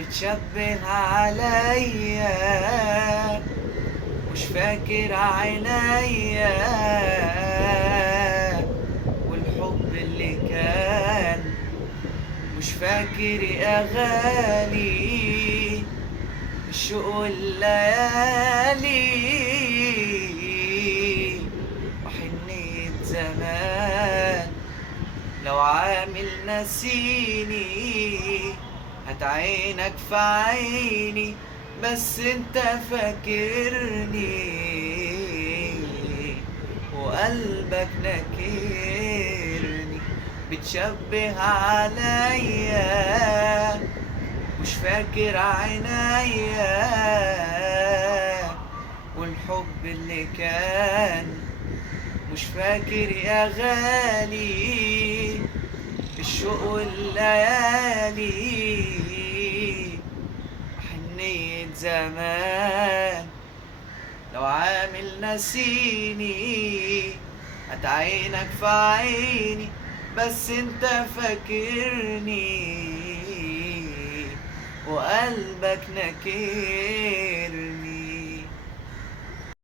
بتشبه عليا، مش فاكر عينيا والحب اللي كان، مش فاكر يا غالي الشوق والليالي وحنية زمان. لو عامل نسيني هات عينك في عيني، بس انت فاكرني وقلبك ناكرني. بتشبه عليا، مش فاكر عينيا والحب اللي كان، مش فاكر يا غالي الشوق والليالي حنية زمان. لو عامل نسيني هات عينك في عيني، بس انت فاكرني وقلبك ناكرني.